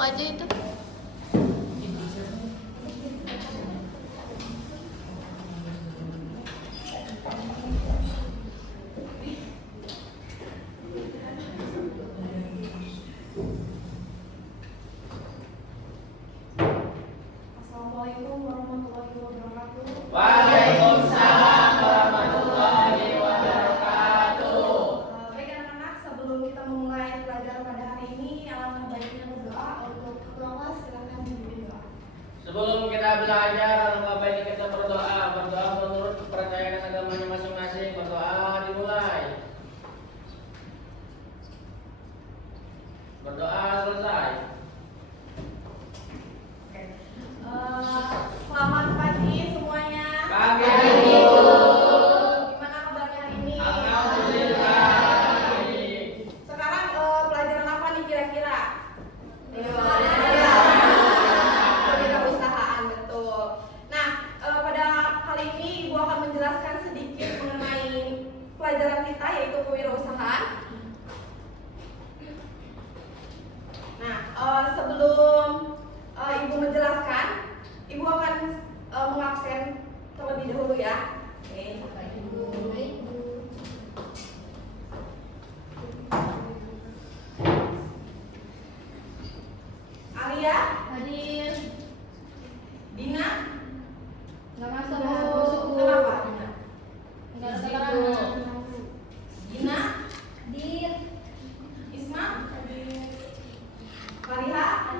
aja itu. Assalamualaikum warahmatullahi wabarakatuh. Waalaikumsalam warahmatullahi wabarakatuh. Baik anak-anak, sebelum kita memulai pelajaran pada hari ini, alangkah baiknya berdoa. Untuk ketua kelas silakan dipimpin doa. Sebelum kita belajar, alangkah baiknya kita berdoa. Berdoa menurut kepercayaan agamanya masing-masing. Berdoa dimulai. Berdoa selesai. Selamat pagi semuanya. Pagi. Gimana kabarnya hari ini? Alhamdulillah. Sekarang pelajaran apa nih kira-kira? Kewirausahaan, betul. Nah, pada kali ini Ibu akan menjelaskan sedikit mengenai pelajaran kita, yaitu kewirausahaan. Nah, sebelum Ibu menjelaskan, Ibu akan mengabsen terlebih dahulu ya. Oke, Bapak Ibu. Alia, Hadir. Dina, Nggak masuk. Kenapa? Dina? Nggak ada keterangan. Dina, Hadir. Isma, Fariha,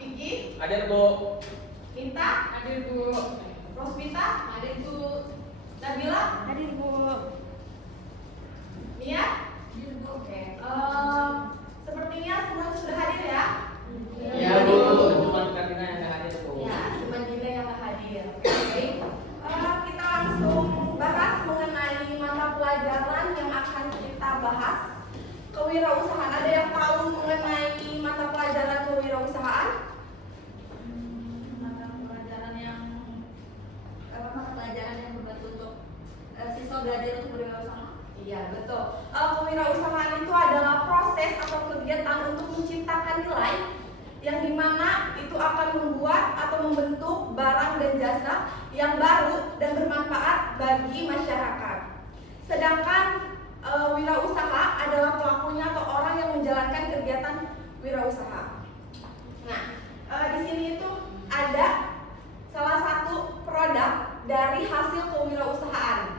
Vicky, Hadir, Bu. Nita, Hadir, Bu. Rosvita, hadir Bu. Nabila, Hadir, Bu. Mia, hadir Bu. Oke. Sepertinya semua sudah hadir ya. Iya, Bu. Cuma Katina yang nggak hadir, Bu. Ya, cuma Dinda yang nggak hadir. Oke. Kita langsung bahas mengenai mata pelajaran yang akan kita bahas. Kewirausahaan. Ada yang tahu mengenai mata pelajaran kewirausahaan? Mata pelajaran yang berbentuk siswa belajar untuk berwirausaha. Iya, betul. Kewirausahaan itu adalah proses atau kegiatan untuk menciptakan nilai yang dimana itu akan membuat atau membentuk barang dan jasa yang baru dan bermanfaat bagi masyarakat. Sedangkan wirausaha adalah pelakunya atau orang yang menjalankan kegiatan wirausaha. Nah, di sini itu ada salah satu produk dari hasil kewirausahaan.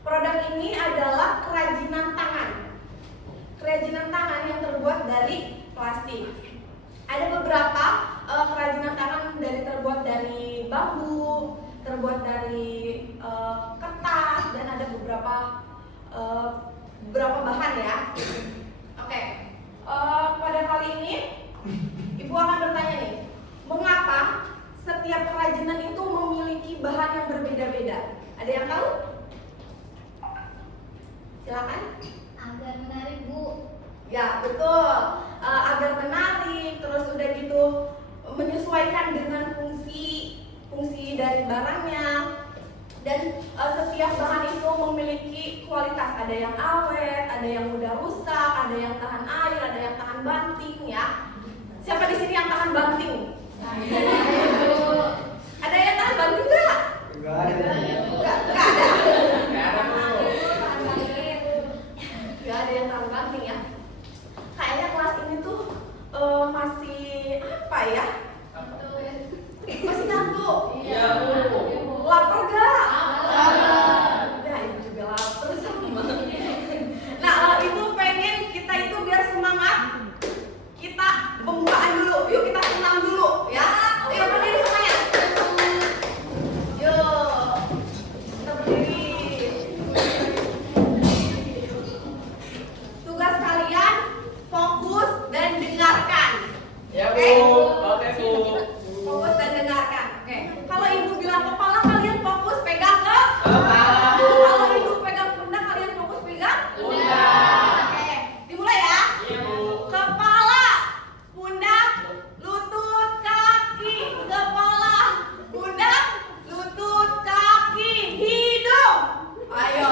Produk ini adalah kerajinan tangan. Kerajinan tangan yang terbuat dari plastik. Ada beberapa kerajinan tangan terbuat dari bambu, terbuat dari kertas, dan ada beberapa bahan ya. Oke. Pada kali ini Ibu akan bertanya nih, mengapa setiap kerajinan itu memiliki bahan yang berbeda-beda? Ada yang tahu? Silakan. Agar menarik, Bu. Ya, betul. Agar menarik, terus udah gitu menyesuaikan dengan fungsi dari barangnya. Dan setiap bahan itu memiliki kualitas. Ada yang awet, ada yang mudah rusak, ada yang tahan air, ada yang tahan banting ya. Siapa di sini yang tahan banting? Ada yang tahan banting nggak? Nggak ada. Nggak ada, Bu. Nggak ada yang tahan banting ya. Kayaknya kelas ini tuh masih apa ya? Masih ngantuk. Iya, Bu. Lapar gak? Ya, ibu juga lapar sama. Nah, ibu pengen kita itu biar semangat. Kita pembukaan dulu. Yuk kita senam dulu ya. Yuk berdiri semuanya. Yuk. Kita berdiri. Tugas kalian fokus dan dengarkan. Ya, Oke? Bu. Oke, Bu. Fokus dan dengarkan. Oke. Kalau ibu bilang kepala, kalian fokus pegang ke Kepala. Kalau ibu pegang pundak, kalian fokus pegang Pundak. Oke, dimulai ya. Iya, Bu. Kepala, pundak, lutut, kaki. Kepala, pundak, lutut, kaki. Hidung. Ayo.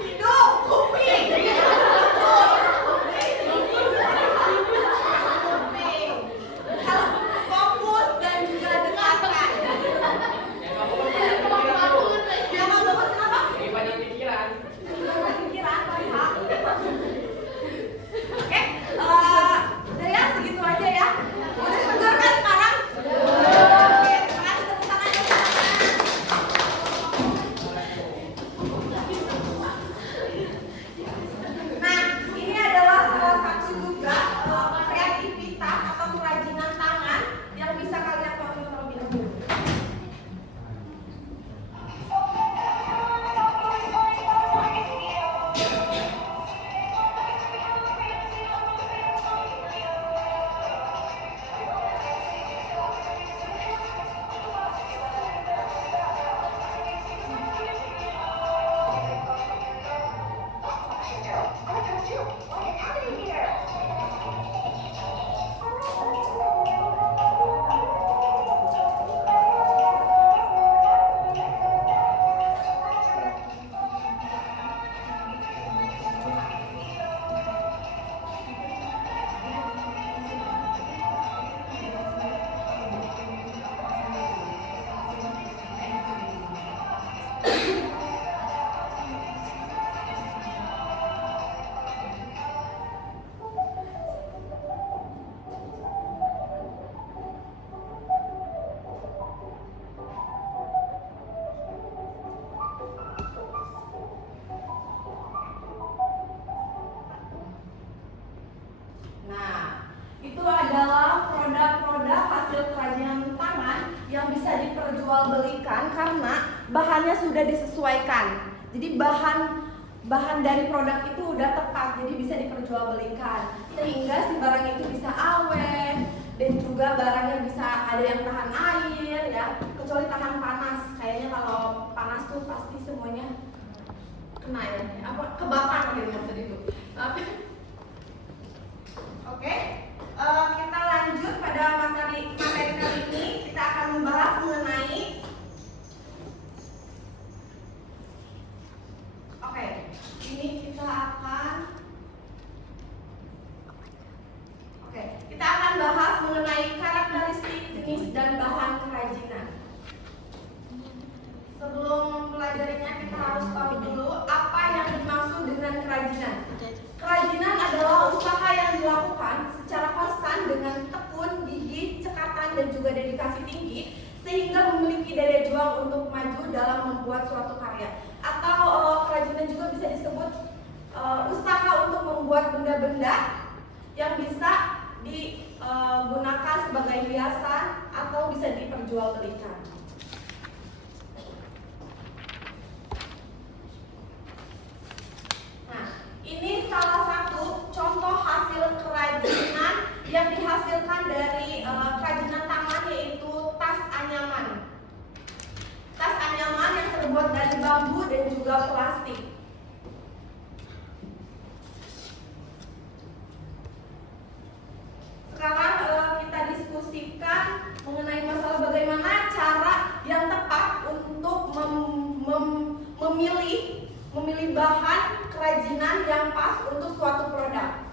Hidung, kuping. Kuping. diperjualbelikan karena bahannya sudah disesuaikan. Jadi bahan dari produk itu udah tepat, jadi bisa diperjualbelikan sehingga si barang itu bisa awet dan juga barangnya bisa ada yang tahan air ya, kecuali tahan panas. Kayaknya kalau panas tuh pasti semuanya kena ya, kebakar gitu maksud itu. Oke, kita lanjut pada materi kali ini. Kita akan membahas mengenai kita akan bahas mengenai karakteristik jenis dan bahan kerajinan. Sebelum mempelajarinya, kita harus tahu dulu apa yang dimaksud dengan kerajinan. Kerajinan adalah usaha yang dilakukan secara konstan dengan tekun, gigih, cekatan, dan juga dedikasi tinggi sehingga memiliki daya juang untuk maju dalam membuat suatu karya. Atau kerajinan juga bisa disebut usaha untuk membuat benda-benda yang bisa digunakan sebagai hiasan atau bisa diperjualbelikan. Nah, ini salah satu contoh hasil kerajinan yang dihasilkan dari kerajinan tangan, yaitu tas anyaman. Tas anyaman yang terbuat dari bambu dan juga plastik. Sekarang kita diskusikan mengenai masalah bagaimana cara yang tepat untuk memilih bahan kerajinan yang pas untuk suatu produk.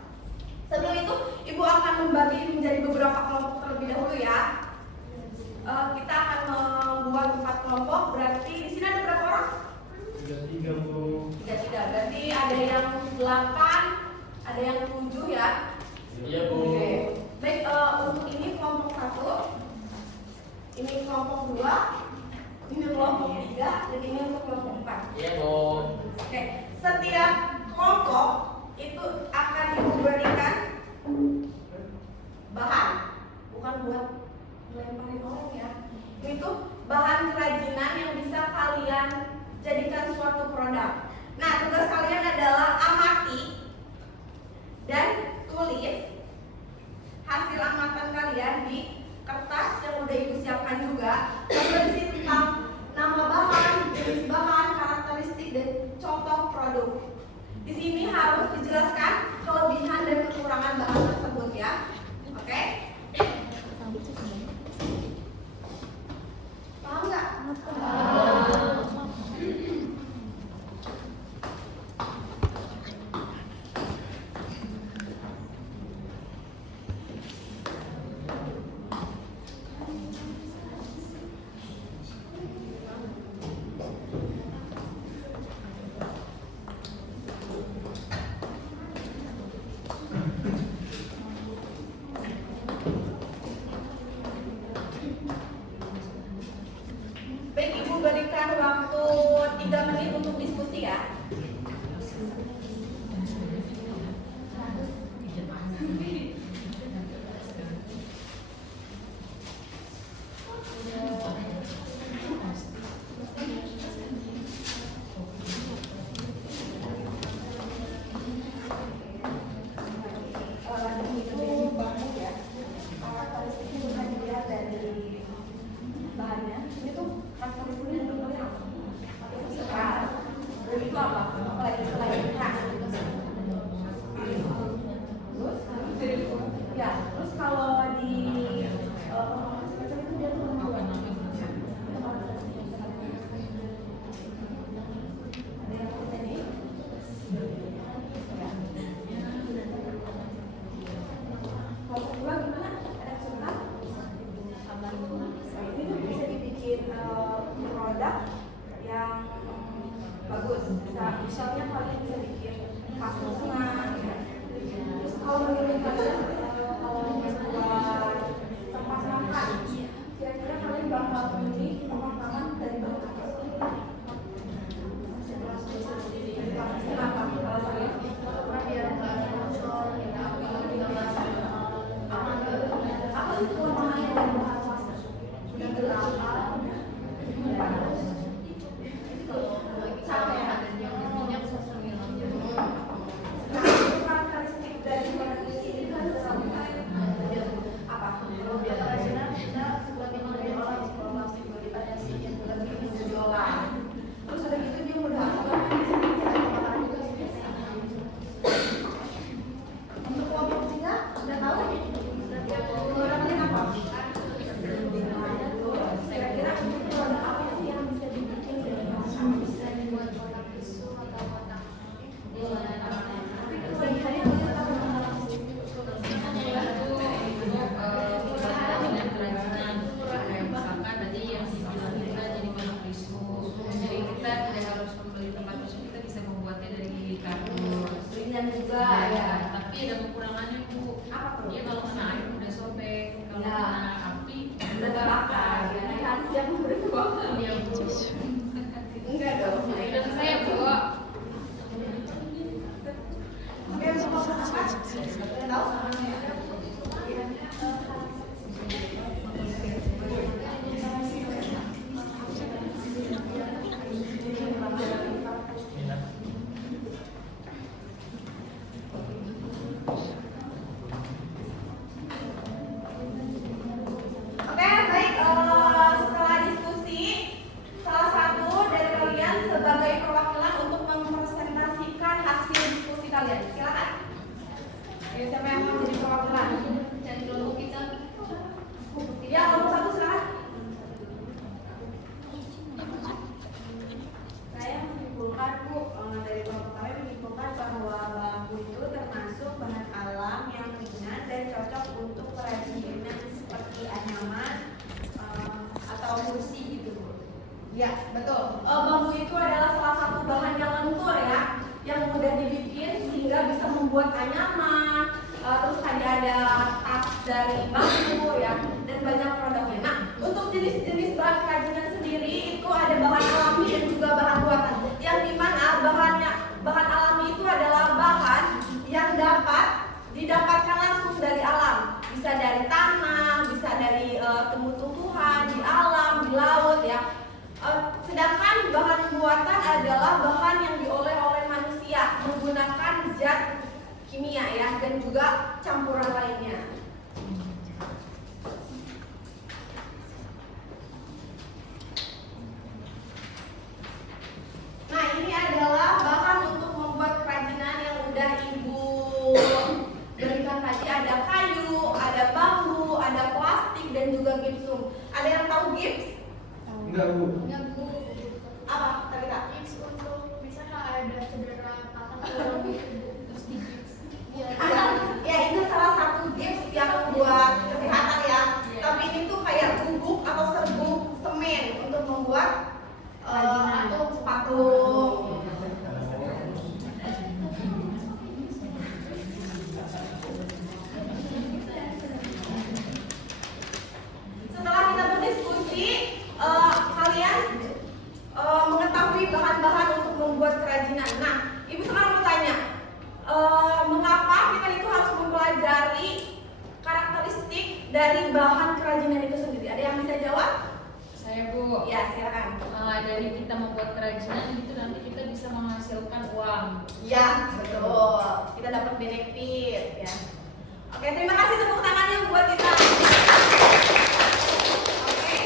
Sebelum itu, Ibu akan membagi menjadi beberapa kelompok terlebih dahulu ya. Kita akan membuat 4 kelompok. Berarti di sini ada berapa orang? 3, Bu. 3. Berarti ada yang 8, ada yang 7 ya. Iya, Bu. Oke. Baik, untuk ini kelompok 1, ini kelompok 2, ini kelompok 3, dan ini untuk kelompok 4. Iya, Bu. Oke, setiap kelompok itu akan diberikan bahan, bukan buat melemparin orang ya. Itu bahan kerajinan yang bisa kalian jadikan suatu produk. Nah, tugas kalian adalah amati dan tulis hasil amatan kalian di kertas yang udah Ibu siapkan juga. Berisi tentang nama bahan, jenis bahan, karakteristik, dan contoh produk. Di sini harus dijelaskan kelebihan dan kekurangan bahan tersebut ya. Oke? Paham nggak? Baik, Ibu berikan waktu 3 menit untuk diskusi ya. Produk yang bagus, misalnya kalian bisa bikin pasungan ya. Terus kalau menurut kalian kalau membuat tempat makan, kira-kira kalian bakal pilih tempat makan dari bahan apa? Kenapa? Alasannya? Apa sih kelemahannya dari bahan plastik? Sudah gelap. Produknya apa? Kira-kira produk apa sih yang bisa dibikin dari bahan? Bisa dibuat kotak tisu atau kotak ringan juga ya. Tapi ada kekurangannya Bu. Apa tuh? Dia kalau kena air udah sobek, kalau Ya. kena api Udah terbakar ya. Kan siap memberi kebakar. Iya Bu. Enggak dong. Udah saya Bu. Oke, untuk masak apa? Tahu? Oke, baik. Setelah diskusi, salah satu dari kalian sebagai perwakilan untuk mempresentasikan hasil diskusi kalian. Silakan. Ayo, siapa yang mau jadi perwakilan? dan dulu kita Ya, nomor satu silakan. Saya menyimpulkan Bu, dari kelompok kami menyimpulkan bahwa bambu itu termasuk bahan alam yang ringan dan cocok untuk kerajinan seperti anyaman atau kursi gitu Bu. Ya, betul. Bambu itu adalah salah satu bahan yang lentur ya, yang mudah dibikin sehingga bisa membuat anyaman. Terus tadi ada tas dari bambu ya, dan banyak produknya. Nah, untuk jenis-jenis bahan kerajinan sendiri itu ada bahan alami dan juga bahan buatan. Yang dimana bahan alami itu adalah bahan yang dapat didapatkan langsung dari alam, bisa dari tanah, bisa dari tumbuh-tumbuhan di alam, di laut ya. Sedangkan bahan buatan adalah bahan yang diolah oleh manusia menggunakan zat kimia ya, dan juga campuran lainnya. Nah, ini adalah bahan untuk membuat kerajinan yang udah Ibu berikan tadi. Ada kayu, ada bambu, ada plastik, dan juga gipsum. Ada yang tahu gips? Enggak Bu. nggak Bu Apa? Tadi tips untuk misalnya ada cedera patah tulang gitu terus digigit ya Ya, itu salah satu gips yang buat kesehatan ya. Tapi ini tuh kayak bubuk atau serbuk semen untuk membuat patung. Setelah kita berdiskusi, kalian mengetahui bahan-bahan untuk membuat kerajinan. Nah, Ibu sekarang mau tanya, mengapa kita itu harus mempelajari karakteristik dari bahan kerajinan itu sendiri? Ada yang bisa jawab? Saya Bu. Ya, silakan. Dari kita membuat kerajinan itu nanti kita bisa menghasilkan uang. Ya, betul. Kita dapat benefit ya. Oke, terima kasih tepuk tangannya buat kita. Oke,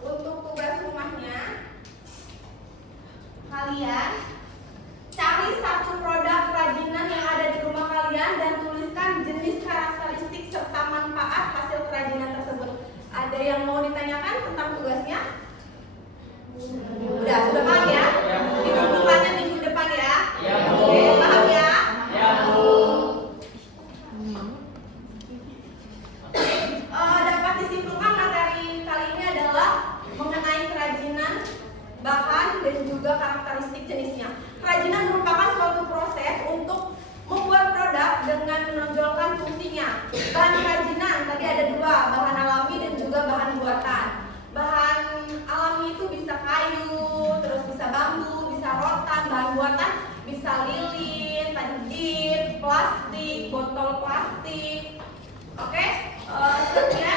untuk tugas rumahnya, kalian cari satu produk kerajinan yang ada di rumah kalian dan tuliskan jenis karakteristik serta manfaat hasil kerajinan tersebut. Ada yang mau ditanyakan tentang tugasnya? Sudah paham ya? Dikumpulkannya minggu depan ya? Ya Bu. Oke, paham ya? Ya Bu. Dapat disimpulkan materi kali ini adalah mengenai kerajinan, bahan, dan juga karakteristik jenisnya. Kerajinan merupakan suatu proses untuk membuat produk dengan menonjolkan fungsinya. Bahan kerajinan tadi ada dua, bahan alami dan juga bahan buatan. Bahan alami itu bisa kayu, terus bisa bambu, bisa rotan. Bahan buatan bisa lilin, tadi plastik, botol plastik. Oke, sekian